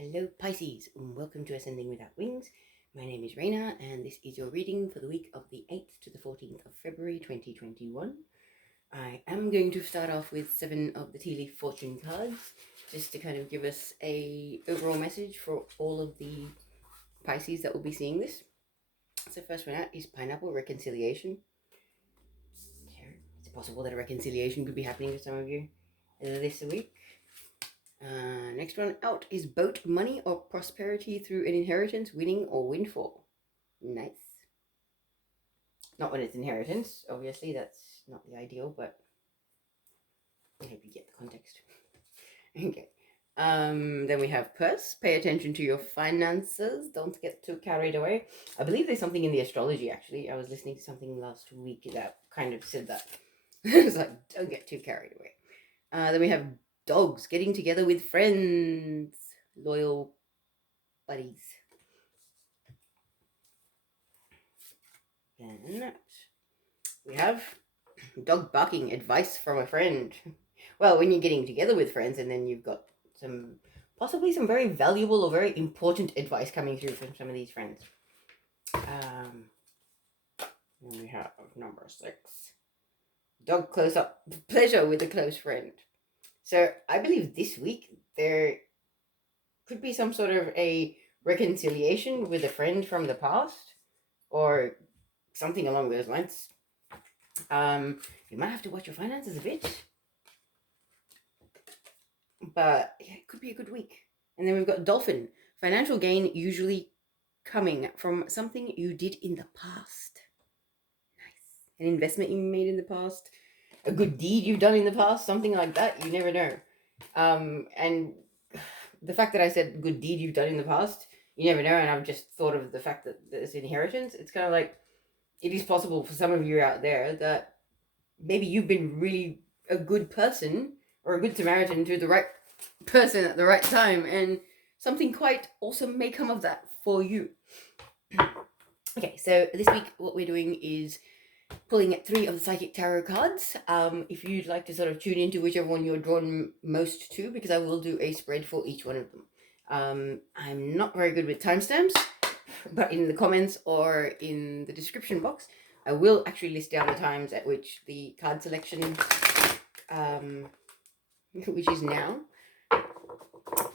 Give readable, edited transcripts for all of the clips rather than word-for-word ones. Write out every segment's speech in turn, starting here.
Hello Pisces, and welcome to Ascending Without Wings. My name is Raina, and this is your reading for the week of the 8th to the 14th of February 2021. I am going to start off with 7 of the tea leaf fortune cards, just to kind of give us a overall message for all of the Pisces that will be seeing this. So first one out is Pineapple Reconciliation. It's possible that a reconciliation could be happening to some of you this week. Next one out is Boat, Money or Prosperity through an Inheritance, Winning or Windfall. Nice. Not when it's inheritance, obviously, that's not the ideal, but I hope you get the context. Okay. Then we have Purse. Pay attention to your finances. Don't get too carried away. I believe there's something in the astrology, actually. I was listening to something last week that kind of said that. It's like, don't get too carried away. Then we have Dogs, getting together with friends, loyal buddies. And we have dog barking, advice from a friend. Well, when you're getting together with friends and then you've got possibly some very valuable or very important advice coming through from some of these friends. Then we have number 6. Dog close up, pleasure with a close friend. So I believe this week there could be some sort of a reconciliation with a friend from the past or something along those lines. You might have to watch your finances a bit. But yeah, it could be a good week. And then we've got Dolphin. Financial gain usually coming from something you did in the past. Nice. An investment you made in the past. A good deed you've done in the past. Something like that. You never know. And the fact that I said good deed you've done in the past, you never know. And I've just thought of the fact that there's inheritance. It's kind of like, it is possible for some of you out there that maybe you've been really a good person or a good Samaritan to the right person at the right time, and something quite awesome may come of that for you. Okay, so this week what we're doing is pulling at 3 of the Psychic Tarot cards. If you'd like to sort of tune into whichever one you're drawn most to, because I will do a spread for each one of them. I'm not very good with timestamps, but in the comments or in the description box, I will actually list down the times at which the card selection, which is now,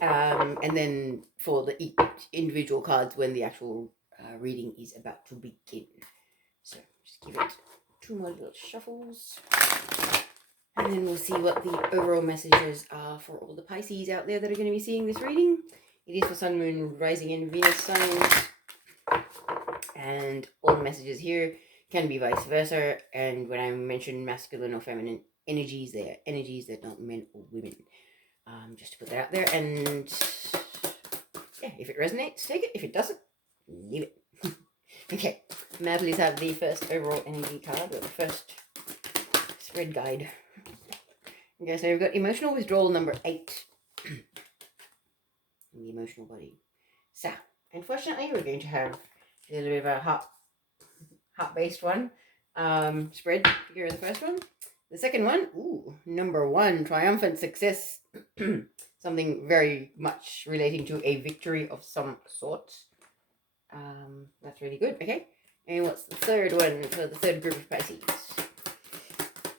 and then for the each individual cards when the actual reading is about to begin. So just give it 2 more little shuffles, and then we'll see what the overall messages are for all the Pisces out there that are going to be seeing this reading. It is for Sun, Moon, Rising, and Venus signs, and all the messages here can be vice versa. And when I mention masculine or feminine energies, they are energies that not men or women. Just to put that out there, and yeah, if it resonates, take it. If it doesn't, leave it. Okay, may I please have the first overall energy card, or the first spread guide. Okay, so we've got emotional withdrawal number 8 in the emotional body. So, unfortunately, we're going to have a little bit of a heart-based one. Spread. Here are the first one. The second one, number 1, triumphant success. Something very much relating to a victory of some sort. That's really good. Okay. And what's the third one for the third group of Pisces?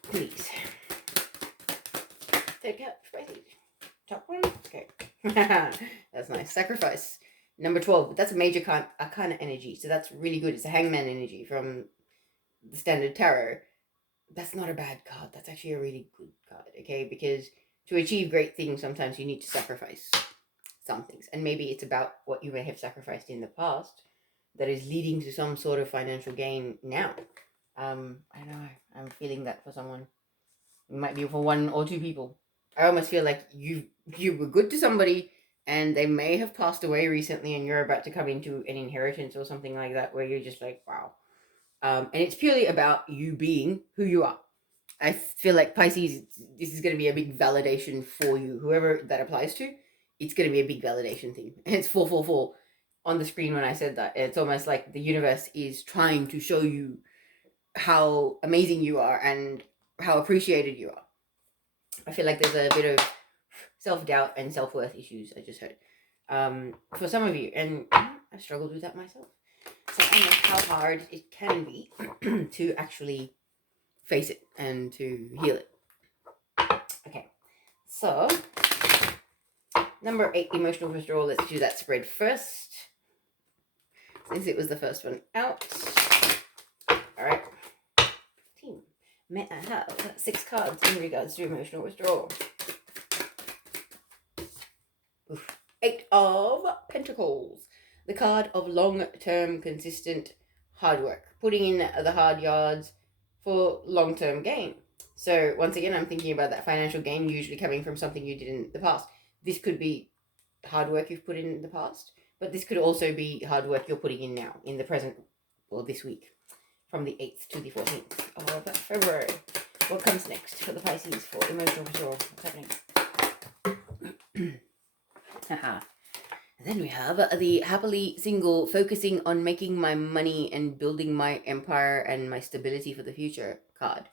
Please. Third card for Pisces. Top one. Okay. That's nice. Sacrifice. Number 12. But that's a major arcana energy. So that's really good. It's a hangman energy from the standard tarot. That's not a bad card. That's actually a really good card. Okay. Because to achieve great things, sometimes you need to sacrifice some things. And maybe it's about what you may have sacrificed in the past that is leading to some sort of financial gain now. I don't know. I'm feeling that for someone. It might be for 1 or 2 people. I almost feel like you were good to somebody and they may have passed away recently and you're about to come into an inheritance or something like that where you're just like, wow. And it's purely about you being who you are. I feel like Pisces, this is going to be a big validation for you. Whoever that applies to, it's going to be a big validation thing. And it's 444 on the screen when I said that. It's almost like the universe is trying to show you how amazing you are and how appreciated you are. I feel like there's a bit of self-doubt and self-worth issues, I just heard. for some of you, and I struggled with that myself. So I know how hard it can be to actually face it and to heal it. Okay, so number 8, emotional withdrawal. Let's do that spread first, since it was the first one out. All right, team. May I have 6 cards in regards to emotional withdrawal? Oof. 8 of Pentacles. The card of long-term, consistent hard work. Putting in the hard yards for long-term gain. So once again, I'm thinking about that financial gain usually coming from something you did in the past. This could be hard work you've put in the past, but this could also be hard work you're putting in now, in the present, or this week, from the 8th to the 14th of February. What comes next for the Pisces for emotional withdrawal? What's happening? Haha. Then we have the happily single, focusing on making my money and building my empire and my stability for the future card.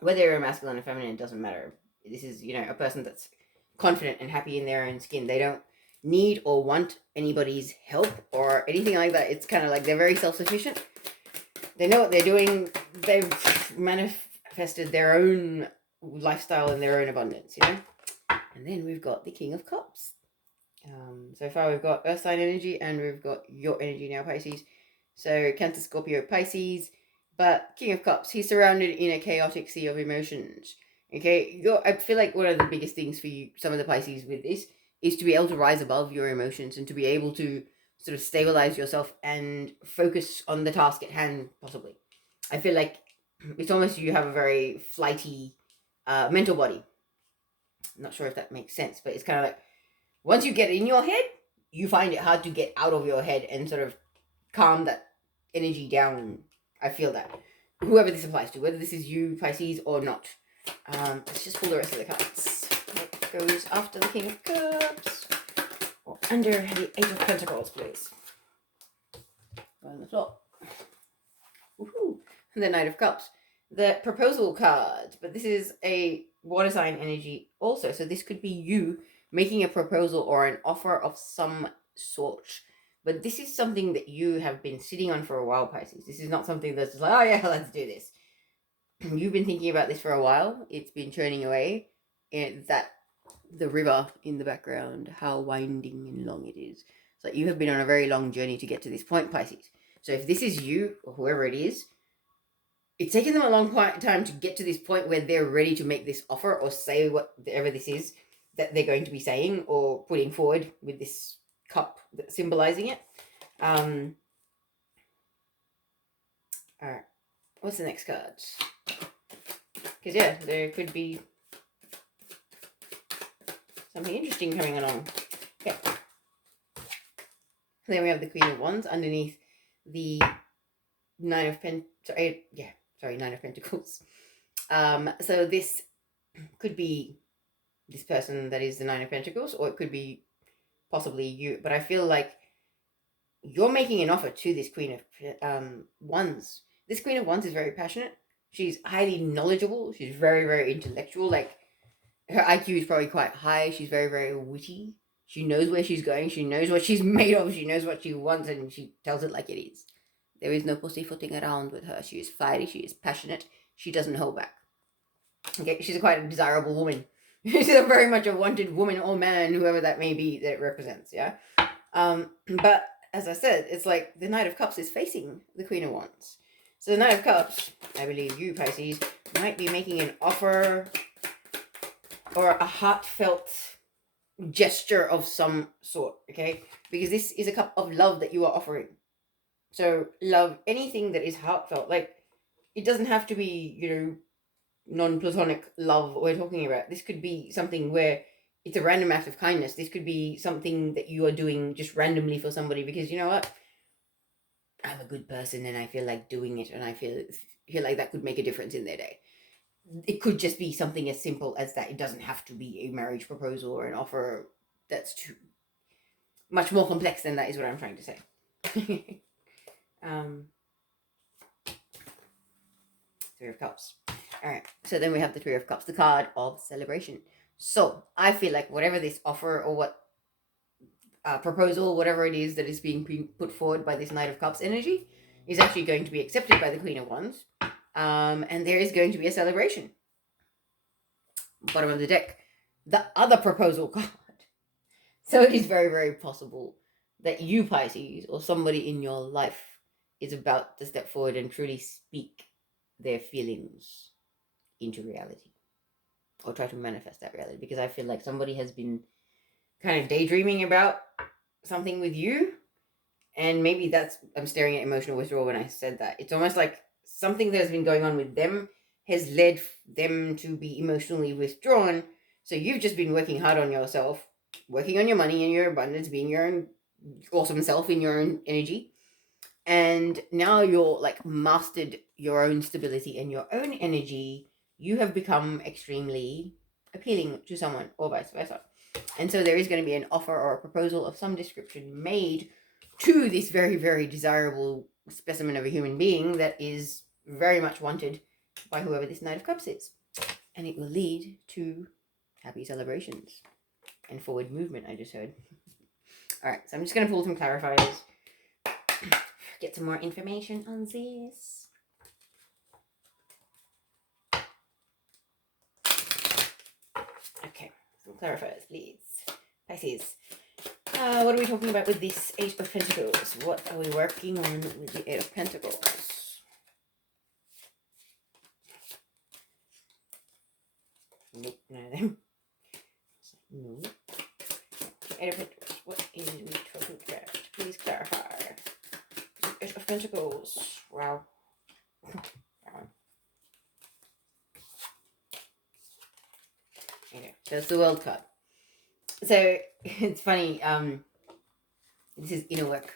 Whether you're masculine or feminine, it doesn't matter. This is, a person that's confident and happy in their own skin. They don't need or want anybody's help or anything like that. It's kind of like they're very self-sufficient. They know what they're doing. They've manifested their own lifestyle and their own abundance, And then we've got the King of Cups. So far we've got Earth sign energy and we've got your energy now, Pisces. So Cancer, Scorpio, Pisces. But King of Cups, he's surrounded in a chaotic sea of emotions. Okay, I feel like one of the biggest things for you, some of the Pisces with this, is to be able to rise above your emotions and to be able to sort of stabilize yourself and focus on the task at hand, possibly. I feel like it's almost you have a very flighty mental body. I'm not sure if that makes sense, but it's kind of like once you get in your head, you find it hard to get out of your head and sort of calm that energy down. I feel that. Whoever this applies to, whether this is you, Pisces, or not. Let's just pull the rest of the cards. What goes after the King of Cups? Or under the 8 of Pentacles, please. On the floor. Woohoo! The Knight of Cups. The proposal card. But this is a water sign energy also. So this could be you making a proposal or an offer of some sort. But this is something that you have been sitting on for a while, Pisces. This is not something that's just like, oh yeah, let's do this. You've been thinking about this for a while. It's been churning away. And the river in the background, how winding and long it is. It's like you have been on a very long journey to get to this point, Pisces. So if this is you, or whoever it is, it's taken them a long time to get to this point where they're ready to make this offer or say whatever this is that they're going to be saying or putting forward with this cup symbolizing it. All right, what's the next card? Because yeah, there could be something interesting coming along. Okay. Then we have the Queen of Wands underneath the Nine of Pentacles. So this could be this person that is the Nine of Pentacles, or it could be possibly you. But I feel like you're making an offer to this Queen of Wands. This Queen of Wands is very passionate. She's highly knowledgeable. She's very, very intellectual. Like, her IQ is probably quite high. She's very, very witty. She knows where she's going. She knows what she's made of. She knows what she wants, and she tells it like it is. There is no pussyfooting around with her. She is fiery. She is passionate. She doesn't hold back. Okay, she's quite a desirable woman. She's very much a wanted woman or man, whoever that may be that it represents, yeah? But as I said, it's like the Knight of Cups is facing the Queen of Wands. So the Knight of Cups, I believe you, Pisces, might be making an offer or a heartfelt gesture of some sort, okay? Because this is a cup of love that you are offering. So love, anything that is heartfelt, like it doesn't have to be, non-platonic love we're talking about. This could be something where it's a random act of kindness. This could be something that you are doing just randomly for somebody because you know what? I'm a good person and I feel like doing it and I feel like that could make a difference in their day. It could just be something as simple as that. It doesn't have to be a marriage proposal or an offer that's too much more complex than that is what I'm trying to say. Three of Cups. All right, so then we have the Three of Cups, the card of celebration. So I feel like whatever this offer or what proposal, whatever it is that is being put forward by this Knight of Cups energy, is actually going to be accepted by the Queen of Wands. And there is going to be a celebration. Bottom of the deck, the other proposal card. So it is very, very possible that you, Pisces, or somebody in your life is about to step forward and truly speak their feelings into reality, or try to manifest that reality, because I feel like somebody has been kind of daydreaming about something with you, and maybe that's, I'm staring at emotional withdrawal when I said that. It's almost like something that has been going on with them has led them to be emotionally withdrawn. So you've just been working hard on yourself, working on your money and your abundance, being your own awesome self in your own energy. And now you're like mastered your own stability and your own energy. You have become extremely appealing to someone, or vice versa. And so there is going to be an offer or a proposal of some description made to this very, very desirable specimen of a human being that is very much wanted by whoever this Knight of Cups is. And it will lead to happy celebrations and forward movement, I just heard. All right, so I'm just going to pull some clarifiers, get some more information on this. Okay, some clarifiers, please. Pisces. What are we talking about with this Eight of Pentacles? What are we working on with the Eight of Pentacles? Nope, none of them. No. Eight of Pentacles. What is we talking about? Please clarify. Eight of Pentacles. Wow. Okay, so it's the World card. So it's funny. This is inner work.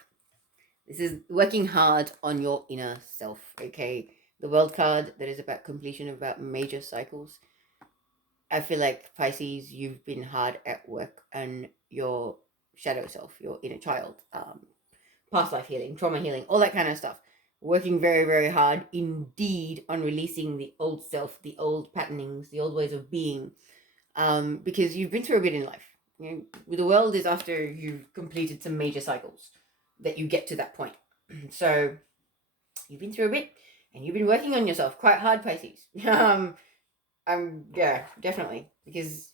This is working hard on your inner self. Okay, the World card, that is about completion, about major cycles. I feel like, Pisces, you've been hard at work on your shadow self, your inner child, past life healing, trauma healing, all that kind of stuff. Working very, very hard indeed on releasing the old self, the old patternings, the old ways of being, because you've been through a bit in life. You know, the world is after you've completed some major cycles that you get to that point. So you've been through a bit, and you've been working on yourself quite hard, Pisces. Yeah, definitely, because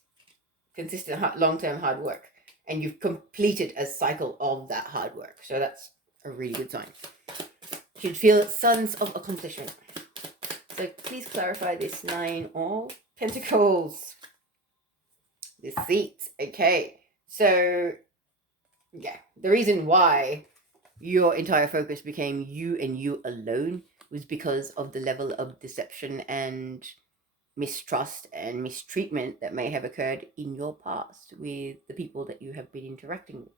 consistent, long-term hard work, and you've completed a cycle of that hard work. So that's a really good sign. You should feel sense of accomplishment. So please clarify this Nine of Pentacles. This seat. Okay, so yeah, the reason why your entire focus became you and you alone was because of the level of deception and mistrust and mistreatment that may have occurred in your past with the people that you have been interacting with.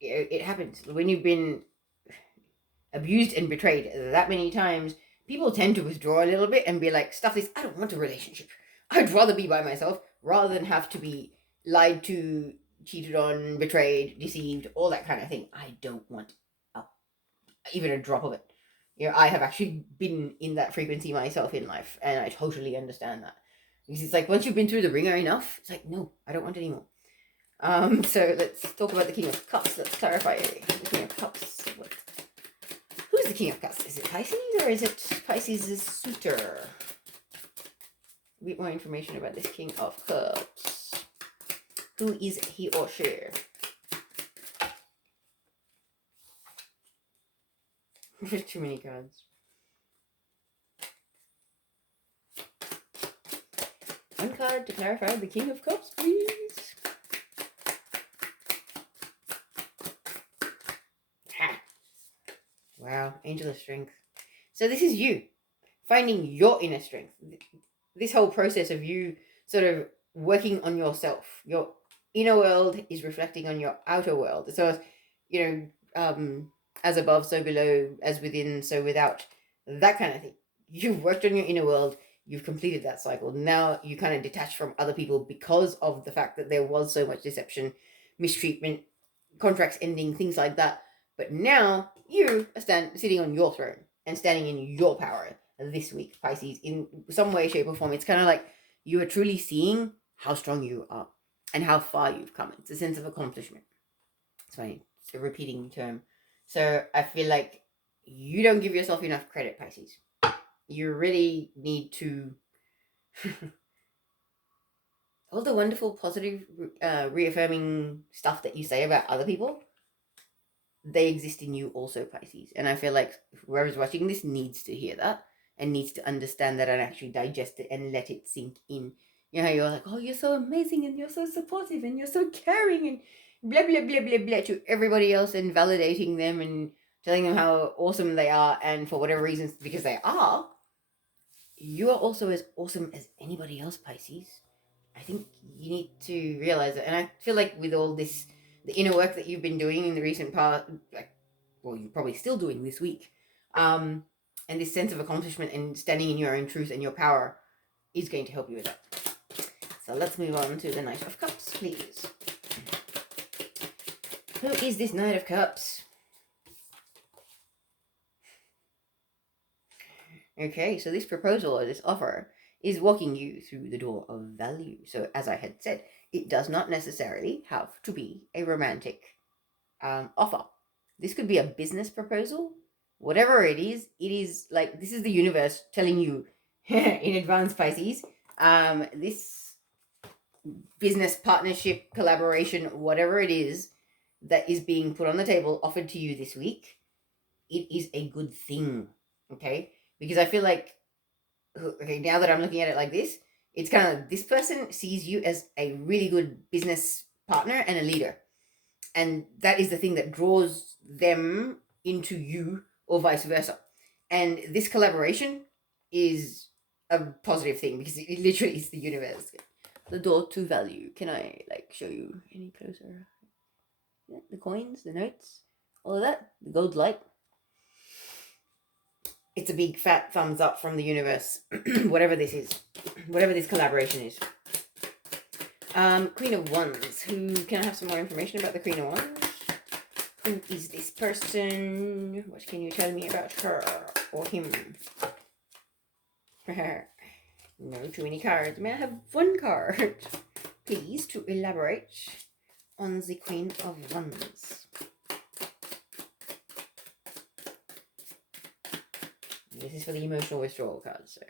It happens when you've been abused and betrayed that many times. People tend to withdraw a little bit and be like, stuff this, I don't want a relationship. I'd rather be by myself rather than have to be lied to, cheated on, betrayed, deceived, all that kind of thing. I don't want even a drop of it. You know, I have actually been in that frequency myself in life, and I totally understand that. Because it's like, once you've been through the ringer enough, it's like, no, I don't want it anymore. So let's talk about the King of Cups. Let's clarify the King of Cups. Who's the King of Cups? Is it Pisces, or is it Pisces' suitor? A bit more information about this King of Cups. Who is he or she? There's too many cards. One card to clarify the King of Cups, please. Ha. Wow, Angel of Strength. So this is you finding your inner strength. This whole process of you sort of working on yourself. Your inner world is reflecting on your outer world. So, you know, as above, so below, as within, so without, that kind of thing. You've worked on your inner world. You've completed that cycle. Now you kind of detach from other people because of the fact that there was so much deception, mistreatment, contracts ending, things like that. But now you are sitting on your throne and standing in your power this week, Pisces, in some way, shape, or form. It's kind of like you are truly seeing how strong you are. and how far you've come. It's a sense of accomplishment. It's funny. It's a repeating term. So I feel like you don't give yourself enough credit, Pisces. You really need to all the wonderful, positive, reaffirming stuff that you say about other people, they exist in you also, Pisces. And I feel like whoever's watching this needs to hear that and needs to understand that and actually digest it and let it sink in. You know how you're like, oh, you're so amazing and you're so supportive and you're so caring and blah, blah, blah, blah, blah to everybody else and validating them and telling them how awesome they are. And for whatever reasons, because they are, you are also as awesome as anybody else, Pisces. I think you need to realize it. And I feel like with all this, the inner work that you've been doing in the recent past, like, well, you're probably still doing this week, and this sense of accomplishment and standing in your own truth and your power is going to help you with that. So let's move on to the Knight of Cups, please. Who is this Knight of Cups? Okay, so this proposal or this offer is walking you through the door of value. So as I had said, it does not necessarily have to be a romantic offer. This could be a business proposal. Whatever it is like, this is the universe telling you in advance, Pisces, this business partnership, collaboration, whatever it is that is being put on the table, offered to you this week, it is a good thing. Okay? Because I feel like, okay, now that I'm looking at it like this, it's kind of, this person sees you as a really good business partner and a leader. And that is the thing that draws them into you or vice versa. And this collaboration is a positive thing because it literally is the universe. The door to value. Can I like show you any closer? Yeah, the coins, the notes, all of that, the gold light. It's a big fat thumbs up from the universe. Whatever this is, whatever this collaboration is. Queen of Wands. Who can I have some more information about the Queen of Wands? Who is this person? What can you tell me about her or him? No, too many cards. May I have one card, please, to elaborate on the Queen of Wands? This is for the emotional withdrawal card, so.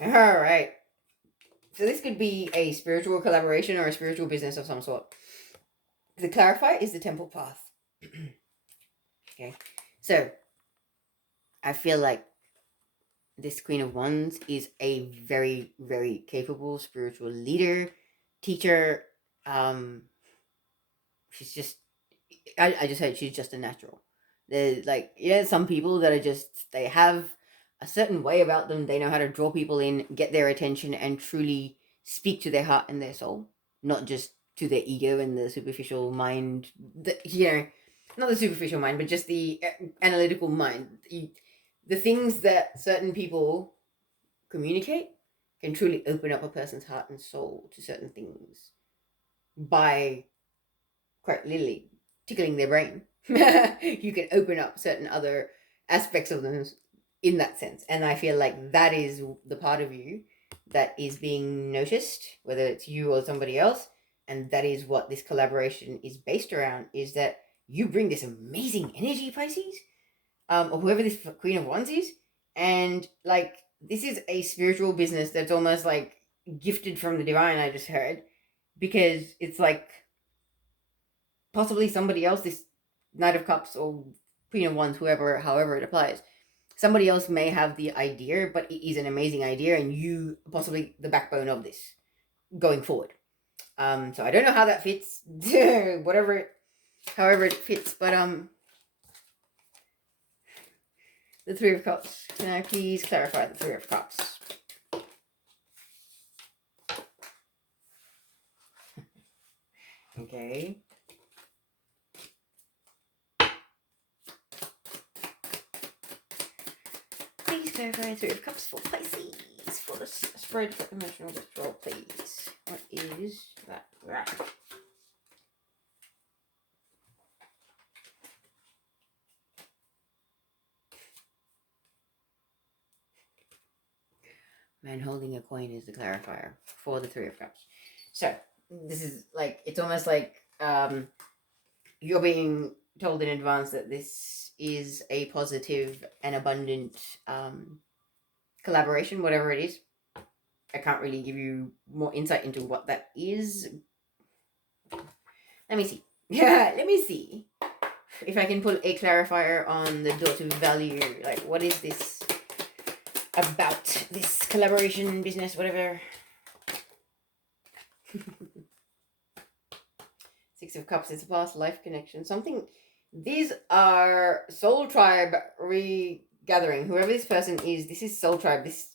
All right. So this could be a spiritual collaboration or a spiritual business of some sort. To clarify, is the temple path. Okay. So I feel like this Queen of Wands is a very, very capable spiritual leader, teacher. She's just, I just said she's just a natural. There's like, some people that are just, they have a certain way about them. They know how to draw people in, get their attention, and truly speak to their heart and their soul, not just to their ego and the superficial mind. Not the superficial mind, but just the analytical mind. The things that certain people communicate can truly open up a person's heart and soul to certain things by quite literally tickling their brain. You can open up certain other aspects of them in that sense. And I feel like that is the part of you that is being noticed, whether it's you or somebody else. And that is what this collaboration is based around, is that you bring this amazing energy, Pisces, or whoever this Queen of Wands is. And like, this is a spiritual business that's almost like gifted from the divine, I just heard, because it's like possibly somebody else, this Knight of Cups or Queen of Wands, however it applies, somebody else may have the idea, but it is an amazing idea, and you possibly the backbone of this going forward. So I don't know how that fits, however it fits, but the Three of Cups. Can I please clarify the Three of Cups? Okay. Please clarify Three of Cups for Pisces for the spread for emotional withdrawal, please. What is that? Right. Man holding a coin is the clarifier for the Three of Cups. So this is like, it's almost like you're being told in advance that this is a positive and abundant collaboration, whatever it is. I can't really give you more insight into what that is. Let me see. Yeah, let me see if I can pull a clarifier on the daughter value. Like, what is this about? This collaboration, business, whatever. Six of Cups, it's a past life connection. Something, these are soul tribe regathering. Whoever this person is, this is soul tribe. This,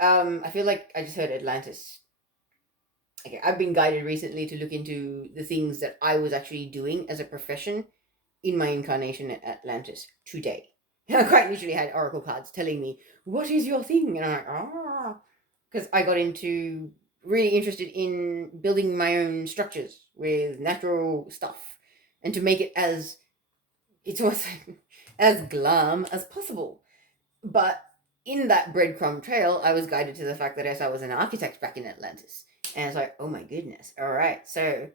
I feel like I just heard Atlantis. Okay, I've been guided recently to look into the things that I was actually doing as a profession in my incarnation at Atlantis today. I quite literally had oracle cards telling me, what is your thing? And I'm like, because I got into really interested in building my own structures with natural stuff and to make it as, it's almost as glam as possible. But in that breadcrumb trail, I was guided to the fact that I was an architect back in Atlantis. And it's like, oh my goodness. All right. So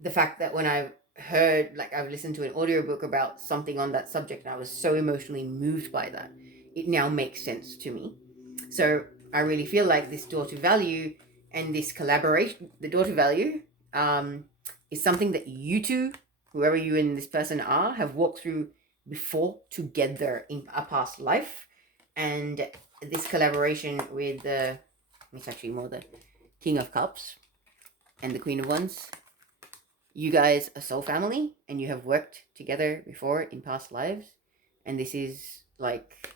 the fact that when I've heard, like, I've listened to an audiobook about something on that subject and I was so emotionally moved by that, it now makes sense to me. So I really feel like this daughter value and this collaboration, the daughter value, is something that you two, whoever you and this person are, have walked through before together in a past life. And this collaboration with the, it's actually more the King of Cups and the Queen of Wands. You guys are soul family and you have worked together before in past lives. And this is like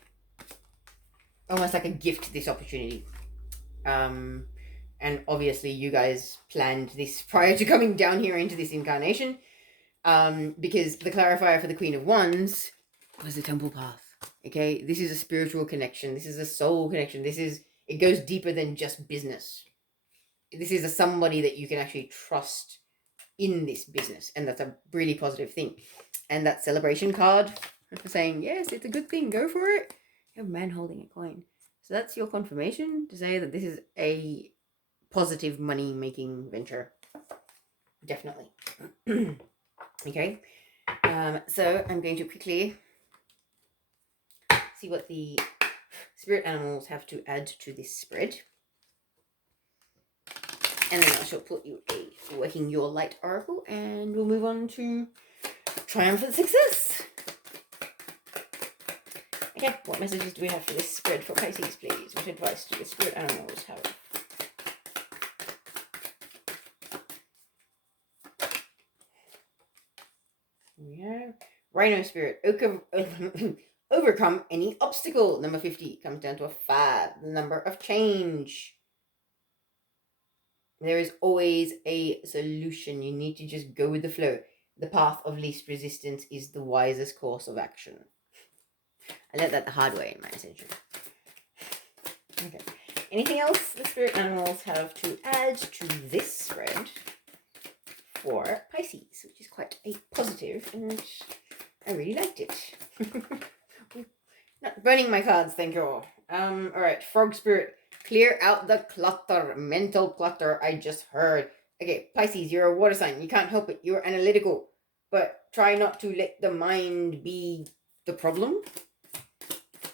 almost like a gift, this opportunity. And obviously you guys planned this prior to coming down here into this incarnation. Because the clarifier for the Queen of Wands was the temple path. Okay, this is a spiritual connection. This is a soul connection. It goes deeper than just business. This is a somebody that you can actually trust in this business, and that's a really positive thing. And that celebration card saying, yes, it's a good thing, go for it. You have a man holding a coin. So that's your confirmation to say that this is a positive money-making venture. Definitely. Okay. So I'm going to quickly see what the spirit animals have to add to this spread. And then I shall put you a Working Your Light oracle, and we'll move on to Triumphant Success. Okay, what messages do we have for this spread for Pisces, please? What advice do the spirit animals have? Yeah, Rhino Spirit. Overcome any obstacle. Number 50 comes down to a 5. The number of change. There is always a solution. You need to just go with the flow. The path of least resistance is the wisest course of action. I learned that the hard way in my ascension. Okay. Anything else the spirit animals have to add to this spread for Pisces, which is quite a positive, and I really liked it. Not burning my cards, thank you. Alright, Frog Spirit. Clear out the clutter, mental clutter I just heard. Okay, Pisces, you're a water sign. You can't help it. You're analytical. But try not to let the mind be the problem.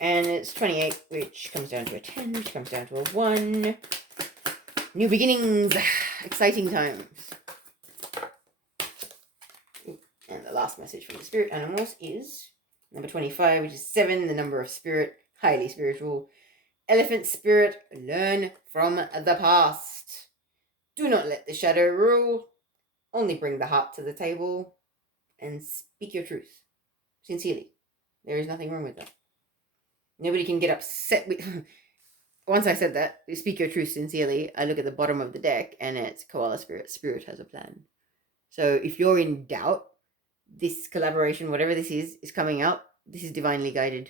And it's 28, which comes down to a 10, which comes down to a 1. New beginnings. Exciting times. And the last message from the spirit animals is number 25, which is 7, the number of spirit, highly spiritual. Elephant Spirit, learn from the past. Do not let the shadow rule. Only bring the heart to the table and speak your truth. Sincerely. There is nothing wrong with that. Nobody can get upset with... Once I said that, speak your truth sincerely, I look at the bottom of the deck and it's Koala Spirit. Spirit has a plan. So if you're in doubt, this collaboration, whatever this is coming out. This is divinely guided.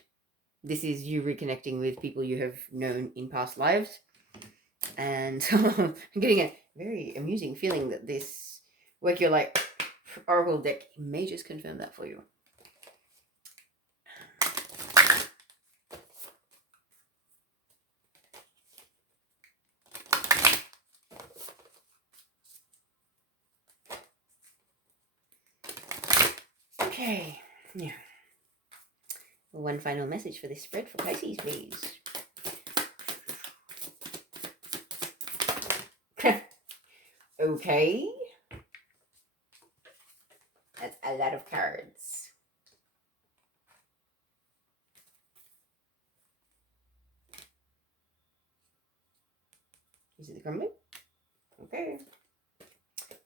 This is you reconnecting with people you have known in past lives. And I'm getting a very amusing feeling that this Work Your Light Oracle deck may just confirm that for you. Okay, yeah. One final message for this spread for Pisces, please. Okay. That's a lot of cards. Is it the crumbling? Okay.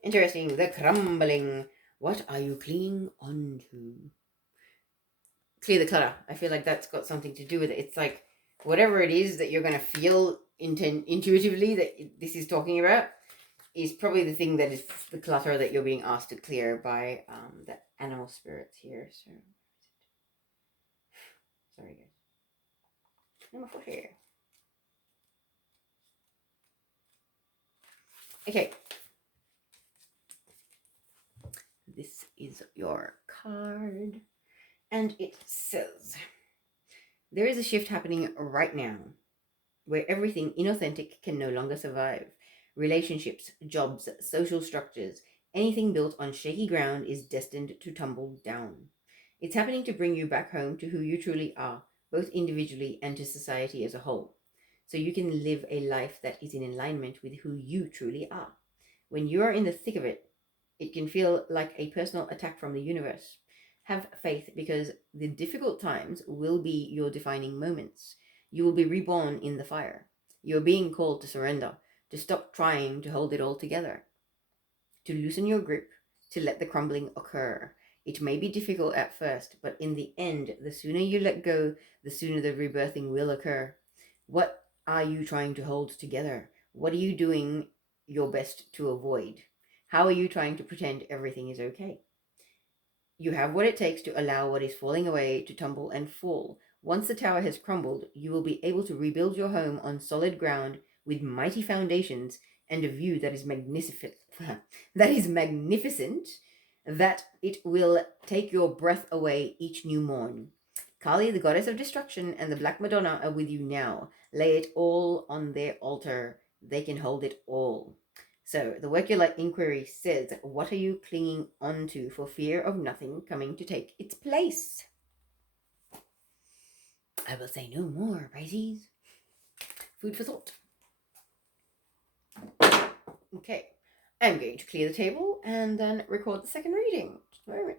Interesting. The crumbling. What are you clinging on to? Clear the clutter. I feel like that's got something to do with it. It's like whatever it is that you're going to feel intuitively that this is talking about is probably the thing that is the clutter that you're being asked to clear by the animal spirits here. So, sorry guys. Number 4 here. Okay. This is your card. And it says, there is a shift happening right now where everything inauthentic can no longer survive. Relationships, jobs, social structures, anything built on shaky ground is destined to tumble down. It's happening to bring you back home to who you truly are, both individually and to society as a whole, so you can live a life that is in alignment with who you truly are. When you are in the thick of it, it can feel like a personal attack from the universe. Have faith because the difficult times will be your defining moments. You will be reborn in the fire. You are being called to surrender, to stop trying to hold it all together, to loosen your grip, to let the crumbling occur. It may be difficult at first, but in the end, the sooner you let go, the sooner the rebirthing will occur. What are you trying to hold together? What are you doing your best to avoid? How are you trying to pretend everything is okay? You have what it takes to allow what is falling away to tumble and fall. Once the tower has crumbled, you will be able to rebuild your home on solid ground with mighty foundations and a view that is magnificent. That it will take your breath away each new morn. Kali, the goddess of destruction, and the Black Madonna are with you now. Lay it all on their altar. They can hold it all. So the Work Your Light inquiry says, what are you clinging onto for fear of nothing coming to take its place? I will say no more, Pisces. Food for thought. Okay, I'm going to clear the table and then record the second reading. Just a moment.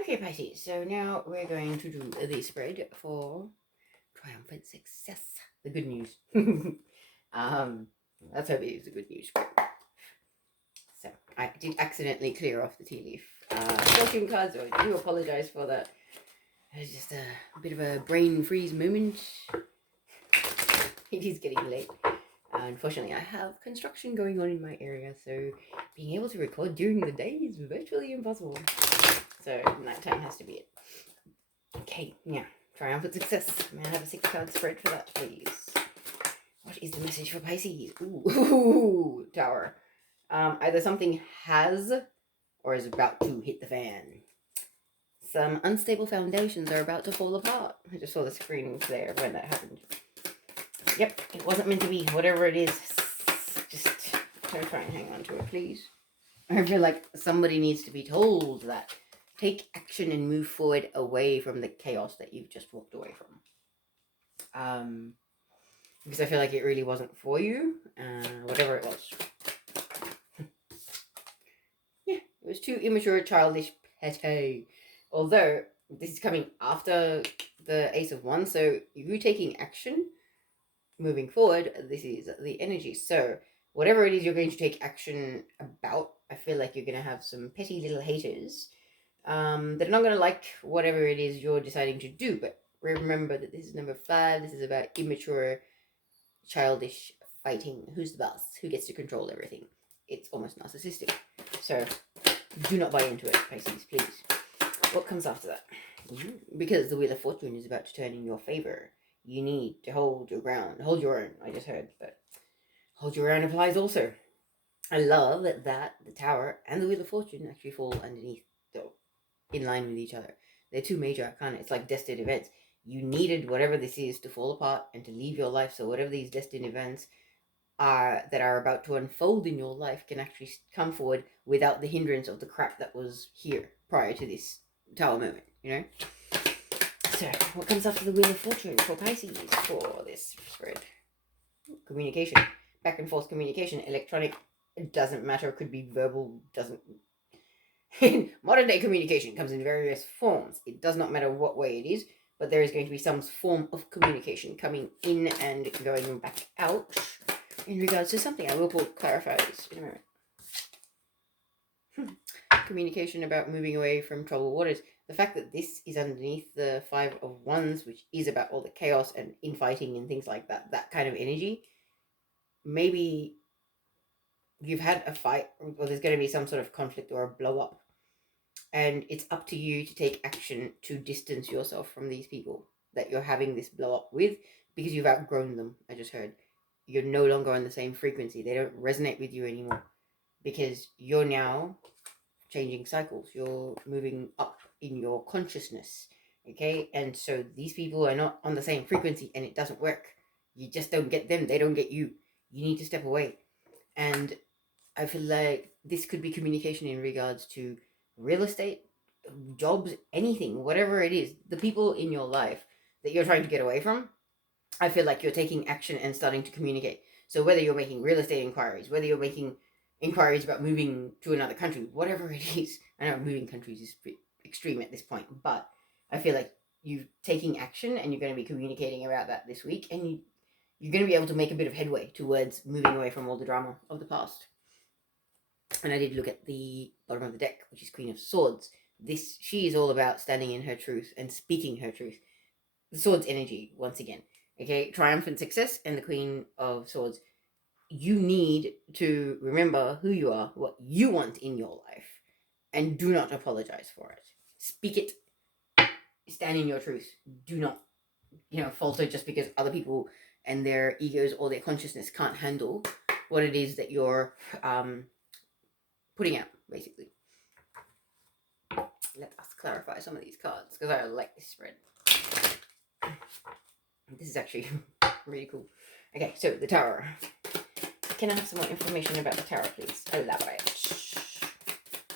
Okay, Pisces, so now we're going to do the spread for triumphant success. The good news. Let's hope it is the good news spread. So I did accidentally clear off the tea leaf fortune cards, so I do apologize for that. It was just a bit of a brain freeze moment. It is getting late. Unfortunately, I have construction going on in my area, so being able to record during the day is virtually impossible. So nighttime has to be it. Okay, yeah. Triumphant success. May I have a 6-card spread for that, please? What is the message for Pisces? Ooh, Tower. Either something has or is about to hit the fan. Some unstable foundations are about to fall apart. I just saw the screen there when that happened. Yep, it wasn't meant to be. Whatever it is, just try and hang on to it, please. I feel like somebody needs to be told that. Take action and move forward away from the chaos that you've just walked away from. Because I feel like it really wasn't for you, whatever it was. Yeah, it was too immature, childish, petty. Although this is coming after the Ace of Wands, so you taking action moving forward, this is the energy. So whatever it is you're going to take action about, I feel like you're going to have some petty little haters that are not going to like whatever it is you're deciding to do. But remember that this is number 5. This is about immature, childish fighting. Who's the boss? Who gets to control everything? It's almost narcissistic. So do not buy into it, Pisces, please. What comes after that? Because the Wheel of Fortune is about to turn in your favor. You need to hold your ground. Hold your own, I just heard. But hold your own applies also. I love that the Tower and the Wheel of Fortune actually fall underneath, though, in line with each other. They're 2 major arcana. It's like destined events. You needed whatever this is to fall apart and to leave your life. So whatever these destined events are that are about to unfold in your life can actually come forward without the hindrance of the crap that was here. prior to this Tower moment, you know? So, what comes after the Wheel of Fortune for Pisces for this spread? Communication. Back and forth communication. Electronic, it doesn't matter. It could be verbal, doesn't... Modern day communication comes in various forms. It does not matter what way it is, but there is going to be some form of communication coming in and going back out in regards to something. I will clarify this in a moment. Communication about moving away from troubled waters. The fact that this is underneath the Five of Wands, which is about all the chaos and infighting and things like that, that kind of energy, maybe you've had a fight, or there's going to be some sort of conflict or a blow up, and it's up to you to take action to distance yourself from these people that you're having this blow up with, because you've outgrown them. I just heard you're no longer on the same frequency. They don't resonate with you anymore, because you're now changing cycles. You're moving up in your consciousness, okay? And so these people are not on the same frequency, and it doesn't work. You just don't get them. They don't get you. You need to step away. And I feel like this could be communication in regards to real estate, jobs, anything, whatever it is. The people in your life that you're trying to get away from, I feel like you're taking action and starting to communicate. So whether you're making real estate inquiries, whether you're making inquiries about moving to another country, whatever it is. I know moving countries is extreme at this point, but I feel like you're taking action and you're going to be communicating about that this week, and you're going to be able to make a bit of headway towards moving away from all the drama of the past. And I did look at the bottom of the deck, which is Queen of Swords. She is all about standing in her truth and speaking her truth. The Swords energy, once again. Okay, triumphant success and the Queen of Swords. You need to remember who you are, what you want in your life, and do not apologize for it. Speak it. Stand in your truth. Do not, falter just because other people and their egos or their consciousness can't handle what it is that you're putting out, basically. Let us clarify some of these cards, because I like this spread. This is actually really cool. Okay, so the Tower. Can I have some more information about the Tower, please? Elaborate.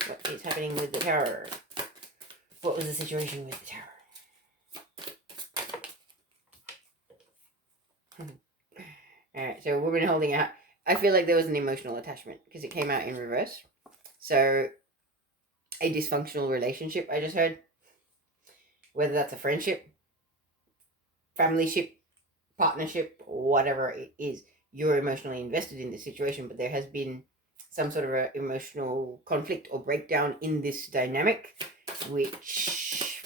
What is happening with the Tower? What was the situation with the Tower? Alright, so woman holding out. I feel like there was an emotional attachment because it came out in reverse. So, a dysfunctional relationship, I just heard. Whether that's a friendship, familyship, partnership, whatever it is, you're emotionally invested in this situation, but there has been some sort of an emotional conflict or breakdown in this dynamic, which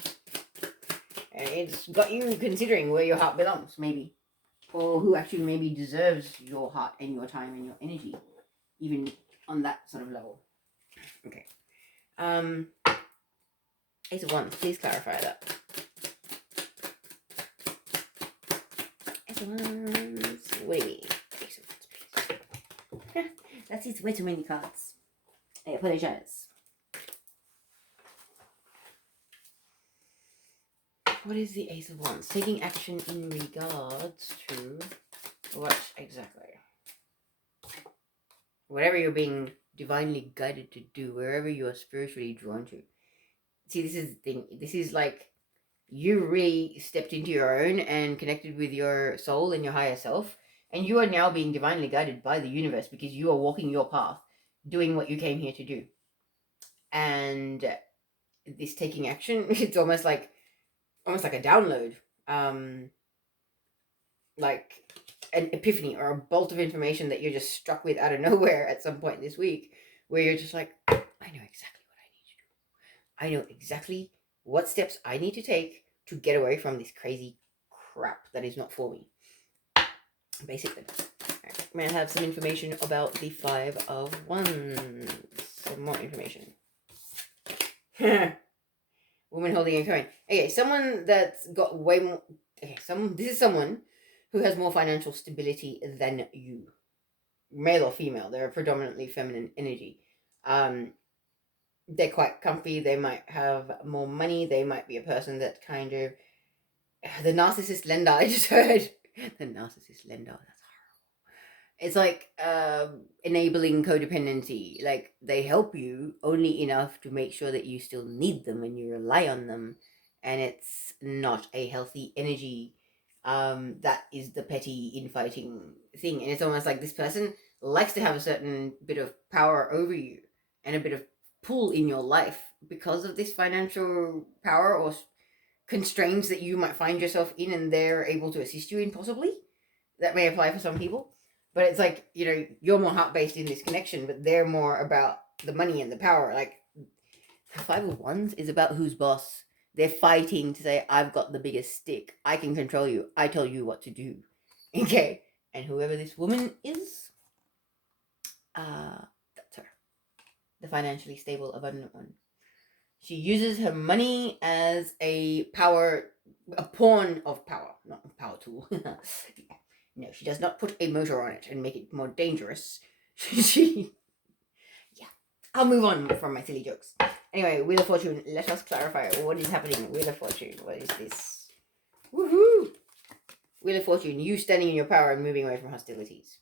it's got you considering where your heart belongs, maybe, or who actually maybe deserves your heart and your time and your energy, even on that sort of level. Okay. Ace of Wands, please clarify that. Ace of Wands, what do you mean? Ace of Wands, please. That's way too many cards. I apologize. What is the Ace of Wands? Taking action in regards to what exactly? Whatever you're being divinely guided to do, wherever you are spiritually drawn to. See, this is the thing. This is like you really stepped into your own and connected with your soul and your higher self, and you are now being divinely guided by the universe because you are walking your path, doing what you came here to do. And this taking action, it's almost like a download, like an epiphany or a bolt of information that you're just struck with out of nowhere at some point this week, where you're just like, I know exactly what I need to do. I know exactly what steps I need to take to get away from this crazy crap that is not for me. Basically. Right. May I have some information about the Five of Wands? Some more information. Woman holding a coin. Okay, someone that's got way more... Okay, this is someone who has more financial stability than you. Male or female, they're a predominantly feminine energy. They're quite comfy, they might have more money, they might be a person that's kind of... The narcissist lender, I just heard. The narcissist lender, that's It's like enabling codependency. Like they help you only enough to make sure that you still need them and you rely on them, and it's not a healthy energy. That is the petty infighting thing, and it's almost like this person likes to have a certain bit of power over you and a bit of pull in your life because of this financial power or constraints that you might find yourself in, and they're able to assist you in possibly. That may apply for some people, but it's like, you're more heart based in this connection, but they're more about the money and the power. Like the 5 of Wands is about who's boss. They're fighting to say, I've got the biggest stick, I can control you, I tell you what to do. Okay, and whoever this woman is, that's her, the financially stable abundant one. She uses her money as a pawn of power, not a power tool. No, she does not put a motor on it and make it more dangerous. Yeah. I'll move on from my silly jokes. Anyway, Wheel of Fortune, let us clarify what is happening. Wheel of Fortune, what is this? Woohoo! Wheel of Fortune, you standing in your power and moving away from hostilities.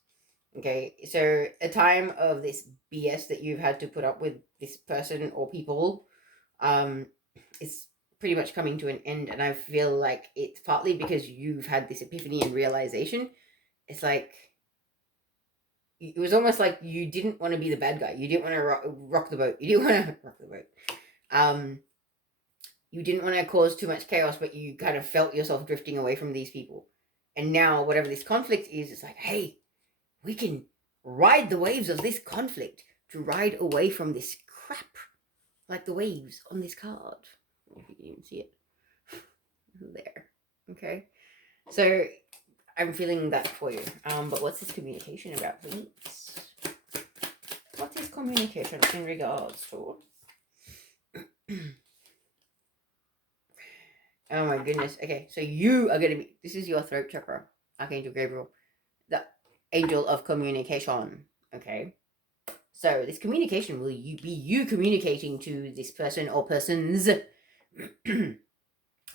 Okay, so a time of this BS that you've had to put up with this person or people, is pretty much coming to an end, and I feel like it's partly because you've had this epiphany and realization. It's like it was almost like you didn't want to be the bad guy. You didn't want to rock the boat. You didn't want to rock the boat. You didn't want to cause too much chaos, but you kind of felt yourself drifting away from these people. And now, whatever this conflict is, it's like, hey, we can ride the waves of this conflict to ride away from this crap, like the waves on this card. If you can even see it there. Okay, so I'm feeling that for you. But what's this communication about, please? What is communication in regards to? Oh my goodness. Okay, so you are gonna be. This is your throat chakra, Archangel Gabriel, the angel of communication. Okay, so this communication will be you communicating to this person or persons in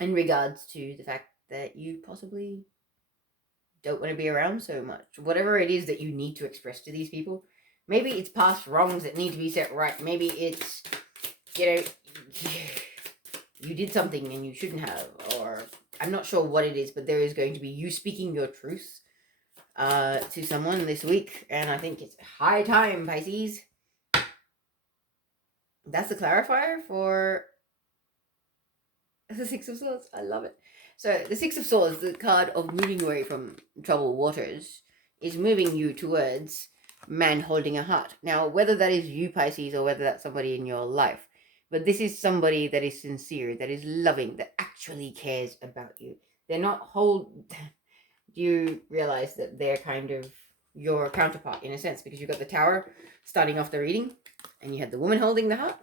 regards to the fact that you possibly don't want to be around so much. Whatever it is that you need to express to these people. Maybe it's past wrongs that need to be set right. Maybe it's, you did something and you shouldn't have. Or I'm not sure what it is, but there is going to be you speaking your truth to someone this week. And I think it's high time, Pisces. That's the clarifier for the Six of Swords. I love it. So the Six of Swords, the card of moving away from troubled waters, is moving you towards man holding a heart. Now, whether that is you, Pisces, or whether that's somebody in your life, but this is somebody that is sincere, that is loving, that actually cares about you. They're not Do you realize that they're kind of your counterpart in a sense? Because you've got the Tower starting off the reading, and you had the woman holding the heart,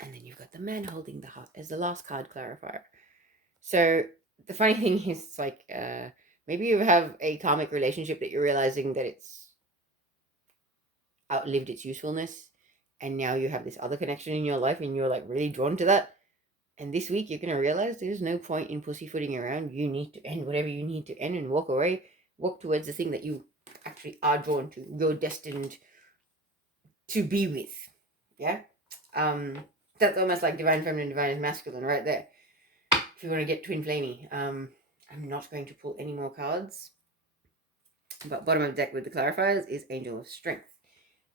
and then you've got the man holding the heart as the last card clarifier. So the funny thing is, like, maybe you have a karmic relationship that you're realizing that it's outlived its usefulness, and now you have this other connection in your life, and you're like really drawn to that. And this week you're gonna realize there's no point in pussyfooting around. You need to end whatever you need to end and walk away, walk towards the thing that you actually are drawn to. You're destined to be with. Yeah. That's almost like divine feminine, divine masculine, right there. If you want to get twin flamey. I'm not going to pull any more cards. But bottom of the deck with the clarifiers is Angel of Strength.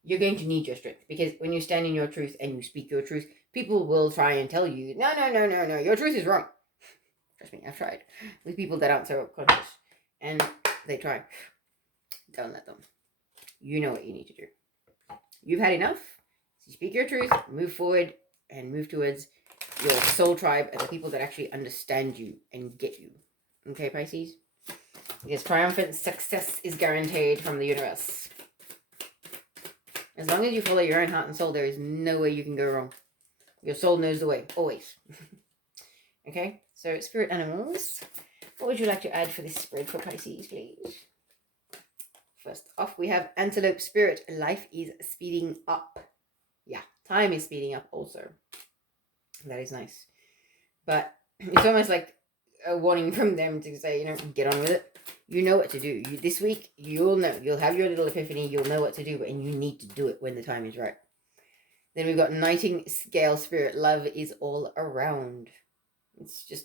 You're going to need your strength, because when you stand in your truth and you speak your truth, people will try and tell you, no, your truth is wrong. Trust me, I've tried with people that aren't so conscious, and they try. Don't let them. You know what you need to do. You've had enough. So speak your truth, move forward, and move towards your soul tribe and the people that actually understand you and get you. Okay, Pisces? Because triumphant success is guaranteed from the universe. As long as you follow your own heart and soul, there is no way you can go wrong. Your soul knows the way, always. Okay, so spirit animals, what would you like to add for this spread for Pisces, please? First off, we have Antelope Spirit. Life is speeding up. Yeah, time is speeding up also. That is nice. But it's almost like a warning from them to say, you know, get on with it. You know what to do. This week, you'll know. You'll have your little epiphany. You'll know what to do, and you need to do it when the time is right. Then we've got Nightingale Spirit. Love is all around. It's just